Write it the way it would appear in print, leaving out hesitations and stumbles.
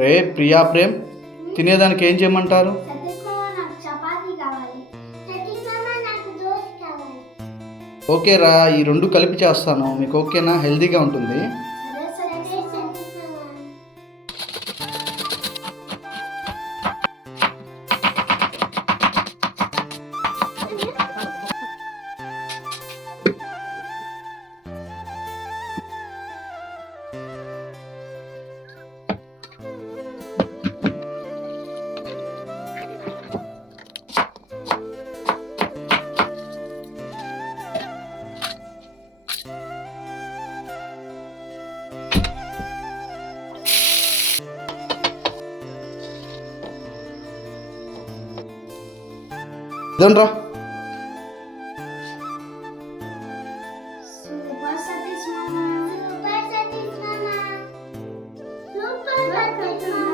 రే ప్రియా ప్రేమ్, తినేదానికి ఏం చేయమంటారు? సతీష్ మామ నాకు చపాతీ కావాలి. సతీష్ మామ నాకు దోశ కావాలి. ఓకే రా, ఈ రెండు కలిపి చేస్తాను. మీకు ఓకేనా? హెల్తీగా ఉంటుంది. సరే సతీష్ మామ. ఇదండ్రా. సూపర్ సతీష్ మామ. సూపర్ సతీష్ మామ. సూపర్ సతీష్ మామ.